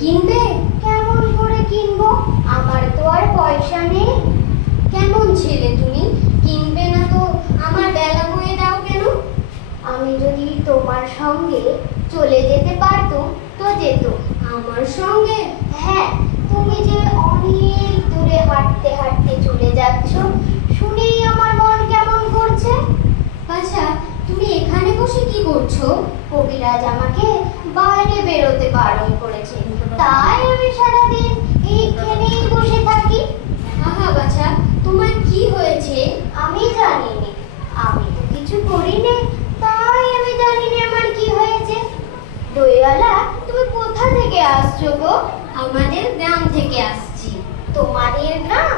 কিনবে? কেমন করে কিনবো? আমার তো আর পয়সা নেই। কেমন ছেলে তুমি, কিনবে না তো আমার বেলা বয়ে দাও কেন? আমি যদি তোমার সঙ্গে চলে যেতে পারতুম তো যেত। আমার সঙ্গে? হ্যাঁ, তুমি যে অনেক দূরে হাঁটতে হাঁটতে চলে যাচ্ছ, শুনেই আমার মন কেমন করছে। আচ্ছা, তুমি এখানে বসে কি করছো? কবিরাজ আমাকে বাইরে বেরোতে বারণ করেছে, তাই আমি সারাদিন এইখানেই বসে থাকি। আহা বাছা, তোমার কি হয়েছে? আমি জানি না, আমি তো কিছু করি না, তাই আমি জানি না আমার কি হয়েছে। দইওয়ালা, তুমি কোথা থেকে আসছো গো? আমাদের গ্রাম থেকে আসছি। তোমাদের গ্রাম?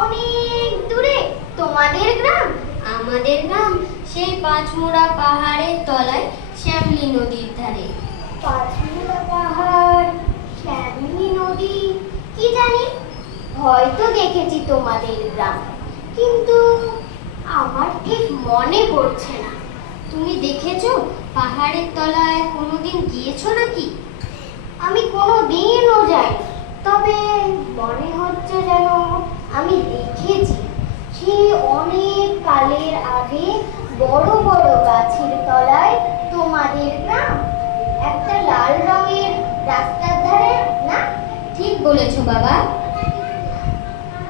অনেক দূরে তোমাদের গ্রাম? আমাদের গ্রাম সেই পাঁচমোড়া পাহাড়ের তলায় শ্যামলী নদীর ধারে। পাঁচমুড়া পাহাড়, শ্যামলী নদী, কি জানি, হয়তো দেখেছি তোমাদের গ্রাম, কিন্তু আমার ঠিক মনে পড়ছে না। তুমি দেখেছো? পাহাড়ের তলায় কোনোদিন গিয়েছো নাকি? আমি কোনো দিনও যাই, তবে মনে হচ্ছে যেন আমি দেখেছি। সে অনেক কালের আগে বড় বড় গাছের তলায় তোমাদের গ্রাম, একটা লাল রঙের রাস্তার ধারে না? ঠিক বলেছো বাবা।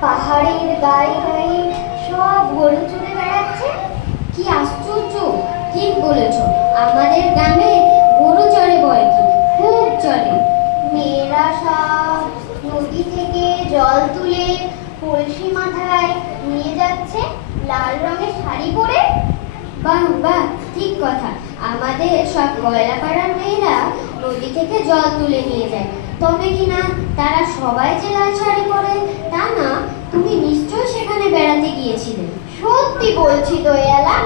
পাহাড়ের গায়ে গায়ে সব গরু চড়ে বেড়াচ্ছে। কি আশ্চর্য, ঠিক বলেছো। আমাদের গ্রামে গরু চড়ে বয় কি, খুব চলে। মেয়েরা সব নদী থেকে জল তুলে কলসি মাথায় নিয়ে যাচ্ছে, লাল রঙের শাড়ি পরে। বাহ বাহ, ঠিক কথা। আমাদের সব কয়লাপাড়ার মেয়েরা নদী থেকে জল তুলে নিয়ে যায়, তবে কিনা তারা সবাই যে লাল শাড়ি পরে তা না। তুমি নিশ্চয় সেখানে বেড়াতে গিয়েছিলে। সত্যি বলছি দয়ালা।